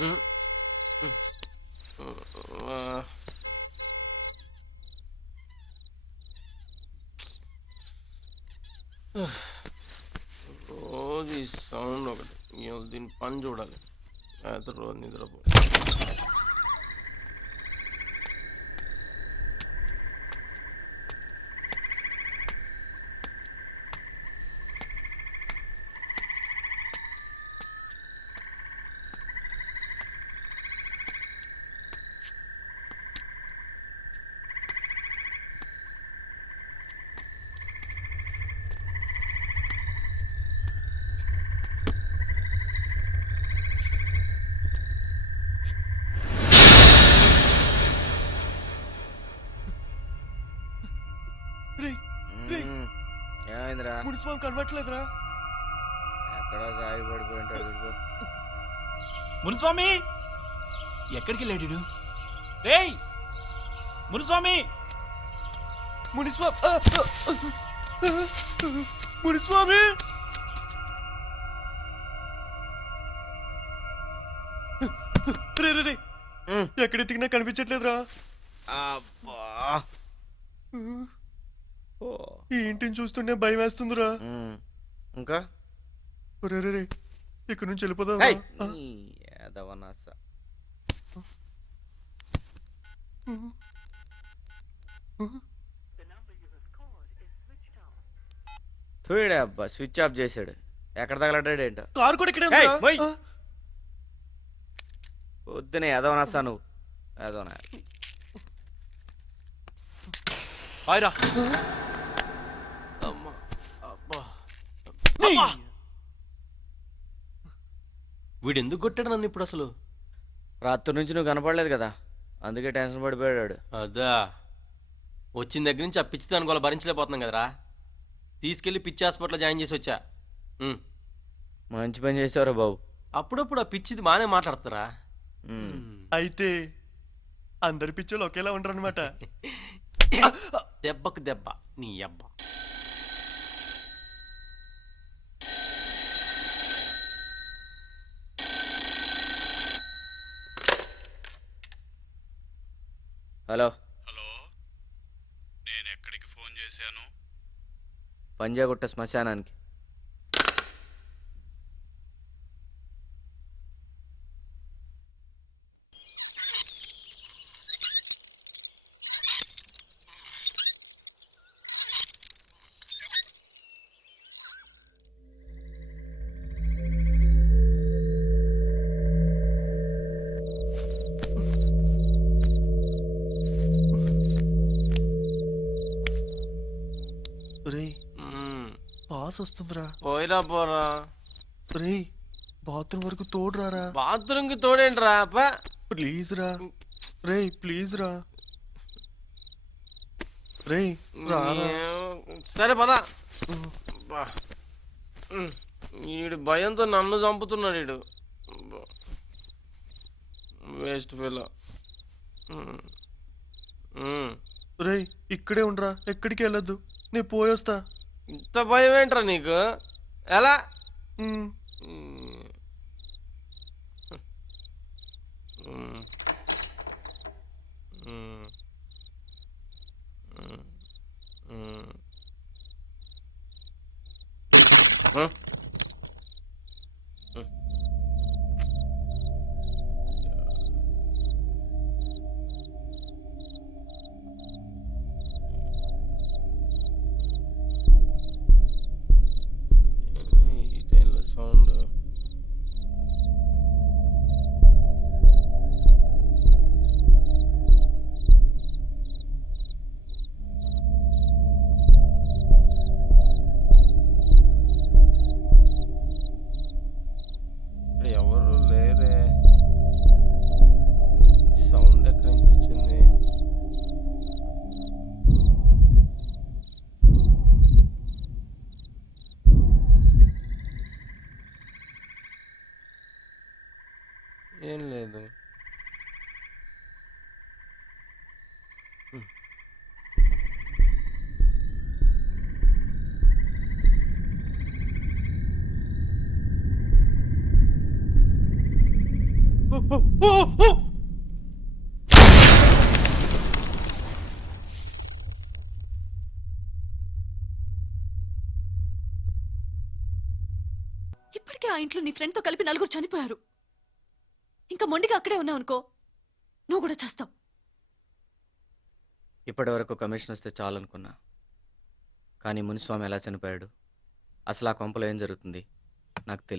హ్మ్. హ్మ్. ఆహ్, రోజు ఈ సౌండ్ ఒకటి. దీని పని చూడాలి. రాత్రి రోజు నిద్రపో. రేయ్ రేయ్ ఏమైందిరా? మునిస్వామి కనబట్టలేదురా. ఎక్కడో గాయ పడిపోయి ఉంటాడు చూడుకో. మునుస్వామి ఎక్కడికి వెళ్ళాడు? రేయ్ మునుస్వామి! మునిస్వామి మునిస్వామి రే రే రే ఎక్కడ ఎత్తికినా కనిపించట్లేదురా. అబ్బా. ఓ. ఈ ఇంటిని చూస్తుంటే భయం వేస్తుందిరా. ఇంకా రే రే రే ఇక్కడ నుంచి వెళ్ళిపోదాం. ఏయ్, నీ ఎదవనాస. చూడే అబ్బా, స్విచ్ ఆఫ్ చేశాడు. ఎక్కడ తగలడ్డాడు ఏంటో. కారు కూడా ఇక్కడే ఏయ్, ఉందిరా. మొయ్. వద్దునే ఎదవనాసా నువ్వు. ఎదవనా. హాయ్రా. అమ్మా, అబ్బా. వీడు ఎందుకు కొట్టాడు నన్ను ఇప్పుడు అసలు? రాత్రి నుంచి నువ్వు కనపడలేదు కదా, అందుకే టెన్షన్ పడిపోయాడు. అదా, వచ్చిన దగ్గర నుంచి ఆ పిచ్చి దాని భరించలేకపోతున్నాం కదరా. తీసుకెళ్లి పిచ్చి హాస్పిటల్లో జాయిన్ చేసి వచ్చా. మంచి పని చేసావురా బాబు. అప్పుడప్పుడు ఆ పిచ్చిది బాగానే మాట్లాడతారా. అయితే అందరి పిచ్చోళ్ళు ఒకేలా ఉండరు అనమాట. దెబ్బకు దెబ్బ నీ అబ్బ. హలో. హలో, నేను ఎక్కడికి ఫోన్ చేశాను? పంజాగుట్ట శ్మశానానికి. రేయ్ పాస్ వస్తుందిరా. పోయిరా పోరా. రేయ్ బాత్రూమ్ వరకు తోడురారా. బాత్రూమ్కి తోడేంట్రా? ప్లీజ్ రా. రేయ్ ప్లీజ్ రా. రేయ్ రారా. సరే పద. వీడు భయంతో నన్ను చంపుతున్నాడు వీడు. Waste fellow. రేయ్ ఇక్కడే ఉండరా, ఎక్కడికి వెళ్ళొద్దు, నేను పోయొస్తా. ఇంత భయం ఏంట్రా నీకు? ఎలా? ఉమ్. ఈ టైంలో సౌండ్. ఎవరు లేరే. సౌండ్ ఎక్కడి నుంచి వచ్చింది? ఏం లేదు. ఇప్పటికే ఆ ఇంట్లో నీ ఫ్రెండ్తో కలిపి 4 చనిపోయారు. ఇంకా మొండిగా అక్కడే ఉన్నావు అనుకో, నువ్వు కూడా చేస్తావు. ఇప్పటి వరకు కమిషన్ వస్తే చాలనుకున్నా, కానీ మునిస్వామి ఎలా చనిపోయాడు, అసలు ఆ కొంపలో ఏం జరుగుతుంది నాకు తెలియదు.